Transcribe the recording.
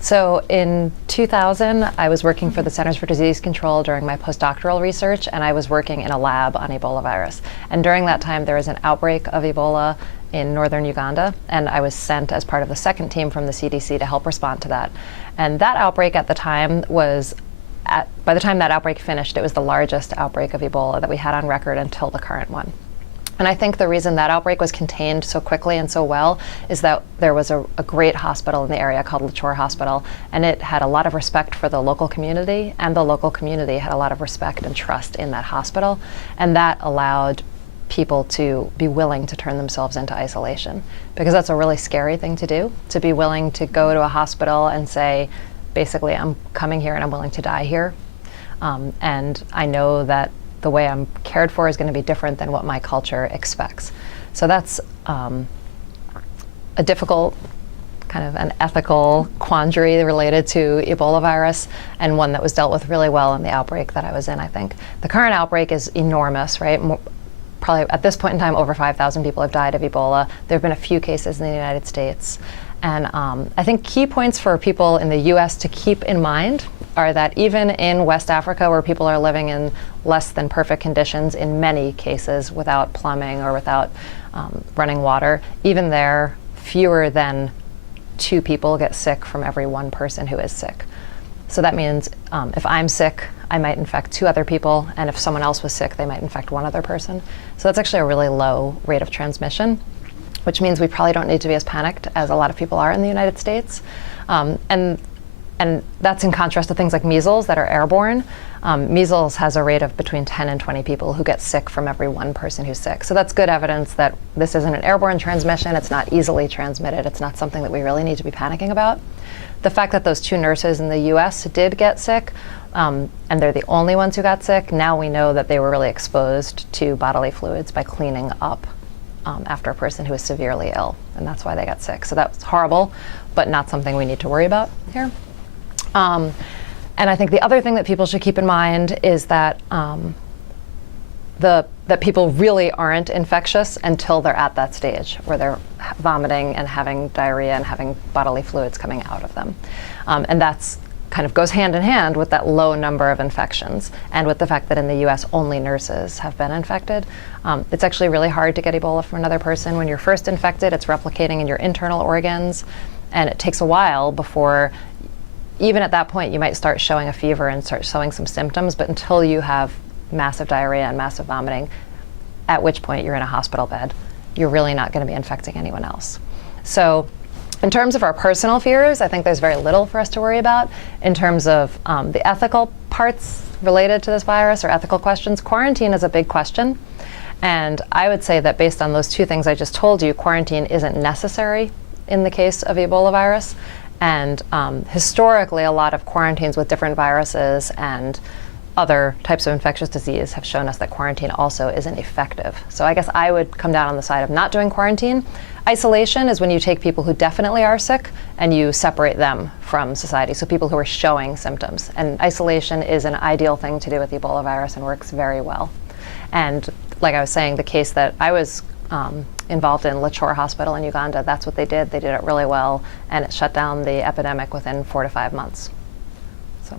So in 2000, I was working for the Centers for Disease Control during my postdoctoral research, and I was working in a lab on Ebola virus. And during that time, there was an outbreak of Ebola in northern Uganda, and I was sent as part of the second team from the CDC to help respond to that. And that outbreak at the time was, by the time that outbreak finished, it was the largest outbreak of Ebola that we had on record until the current one. And I think the reason that outbreak was contained so quickly and so well is that there was a great hospital in the area called Lachore Hospital, and it had a lot of respect for the local community, and the local community had a lot of respect and trust in that hospital, and that allowed people to be willing to turn themselves into isolation, because that's a really scary thing to do, to be willing to go to a hospital and say, basically, I'm coming here and I'm willing to die here. And I know that the way I'm cared for is going to be different than what my culture expects. So that's a difficult, kind of an ethical quandary related to Ebola virus, and one that was dealt with really well in the outbreak that I was in, I think. The current outbreak is enormous, right? Probably at this point in time, over 5,000 people have died of Ebola. There have been a few cases in the United States. And I think key points for people in the US to keep in mind are that even in West Africa, where people are living in less than perfect conditions in many cases without plumbing or without running water, even there, fewer than 2 people get sick from every 1 person who is sick. So that means if I'm sick, I might infect 2 other people, and if someone else was sick, they might infect 1 other person. So that's actually a really low rate of transmission, which means we probably don't need to be as panicked as a lot of people are in the United States. And that's in contrast to things like measles that are airborne. Measles has a rate of between 10 and 20 people who get sick from every 1 person who's sick. So that's good evidence that this isn't an airborne transmission, it's not easily transmitted, it's not something that we really need to be panicking about. The fact that those 2 nurses in the US did get sick, and they're the only ones who got sick, now we know that they were really exposed to bodily fluids by cleaning up after a person who was severely ill, and that's why they got sick. So that's horrible, but not something we need to worry about here. And I think the other thing that people should keep in mind is that that people really aren't infectious until they're at that stage where they're vomiting and having diarrhea and having bodily fluids coming out of them. And that's kind of goes hand in hand with that low number of infections and with the fact that in the US only nurses have been infected. It's actually really hard to get Ebola from another person. When you're first infected, it's replicating in your internal organs, and it takes a while before, even at that point, you might start showing a fever and start showing some symptoms, but until you have massive diarrhea and massive vomiting, at which point you're in a hospital bed, you're really not going to be infecting anyone else. So in terms of our personal fears, I think there's very little for us to worry about. In terms of the ethical parts related to this virus or ethical questions, quarantine is a big question. And I would say that based on those 2 things I just told you, quarantine isn't necessary in the case of Ebola virus. And historically, a lot of quarantines with different viruses and other types of infectious disease have shown us that quarantine also isn't effective. So I guess I would come down on the side of not doing quarantine. Isolation is when you take people who definitely are sick and you separate them from society, so people who are showing symptoms. And isolation is an ideal thing to do with Ebola virus and works very well. And like I was saying, the case that I was involved in, Lachore Hospital in Uganda, that's what they did. They did it really well, and it shut down the epidemic within 4 to 5 months. So.